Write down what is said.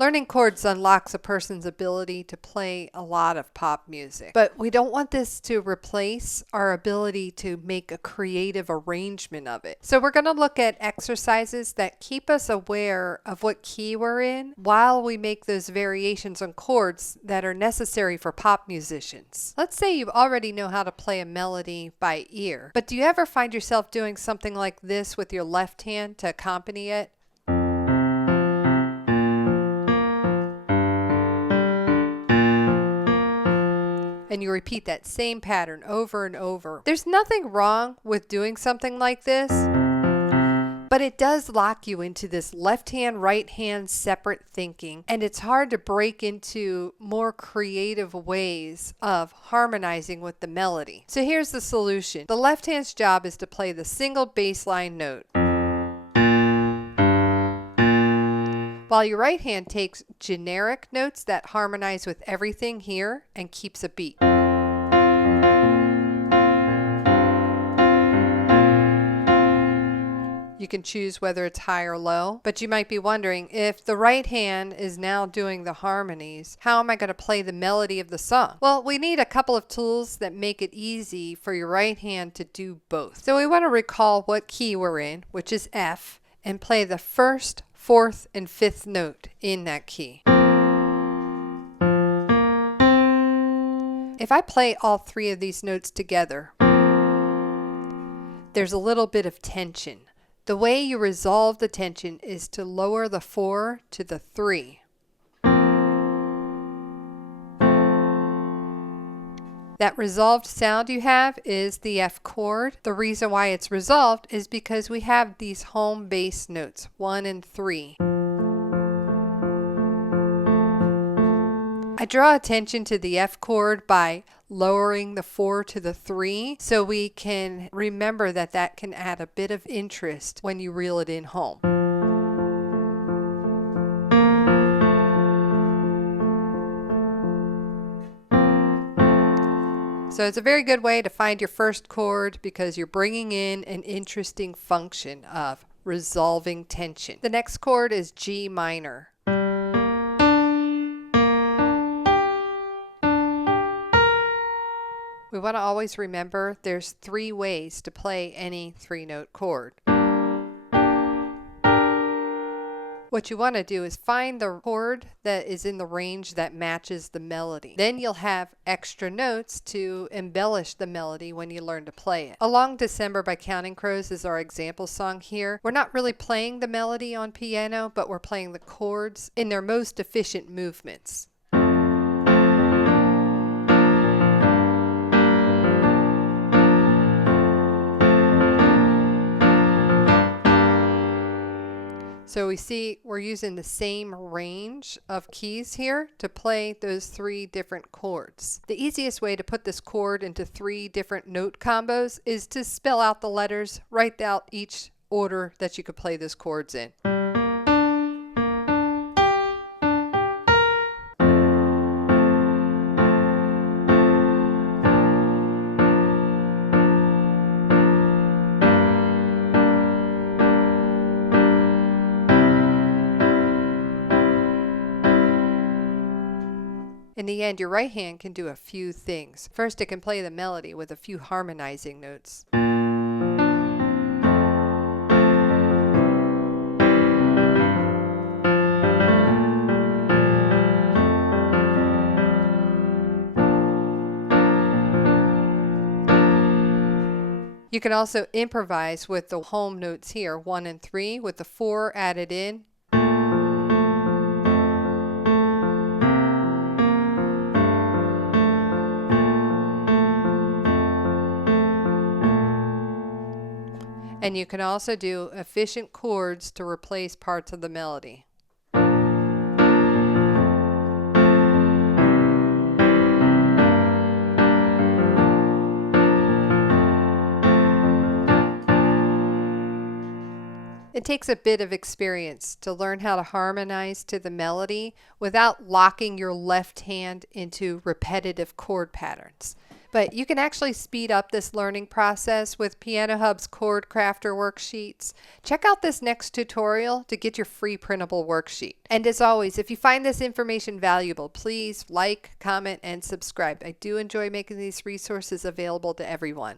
Learning chords unlocks a person's ability to play a lot of pop music, but we don't want this to replace our ability to make a creative arrangement of it. So we're going to look at exercises that keep us aware of what key we're in while we make those variations on chords that are necessary for pop musicians. Let's say you already know how to play a melody by ear, but do you ever find yourself doing something like this with your left hand to accompany it? And you repeat that same pattern over and over. There's nothing wrong with doing something like this, but it does lock you into this left hand, right hand separate thinking, and it's hard to break into more creative ways of harmonizing with the melody. So here's the solution. The left hand's job is to play the single bass line note, while your right hand takes generic notes that harmonize with everything here and keeps a beat. You can choose whether it's high or low, but you might be wondering, if the right hand is now doing the harmonies, how am I going to play the melody of the song? Well, we need a couple of tools that make it easy for your right hand to do both. So we want to recall what key we're in, which is F, and play the first, fourth, and fifth note in that key. If I play all three of these notes together, there's a little bit of tension. The way you resolve the tension is to lower the 4 to the 3. That resolved sound you have is the F chord. The reason why it's resolved is because we have these home bass notes, 1 and 3. I draw attention to the F chord by lowering the 4 to the 3 so we can remember that that can add a bit of interest when you reel it in home. So it's a very good way to find your first chord because you're bringing in an interesting function of resolving tension. The next chord is G minor. We want to always remember there's 3 ways to play any 3-note chord. What you want to do is find the chord that is in the range that matches the melody. Then you'll have extra notes to embellish the melody when you learn to play it. Along December by Counting Crows is our example song here. We're not really playing the melody on piano, but we're playing the chords in their most efficient movements. So we see we're using the same range of keys here to play those 3 different chords. The easiest way to put this chord into 3 different note combos is to spell out the letters, write out each order that you could play those chords in. In the end, your right hand can do a few things. First, it can play the melody with a few harmonizing notes. You can also improvise with the home notes here, 1 and 3, with the 4 added in. And you can also do efficient chords to replace parts of the melody. It takes a bit of experience to learn how to harmonize to the melody without locking your left hand into repetitive chord patterns. But you can actually speed up this learning process with Piano Hub's Chord Crafter worksheets. Check out this next tutorial to get your free printable worksheet. And as always, if you find this information valuable, please like, comment, and subscribe. I do enjoy making these resources available to everyone.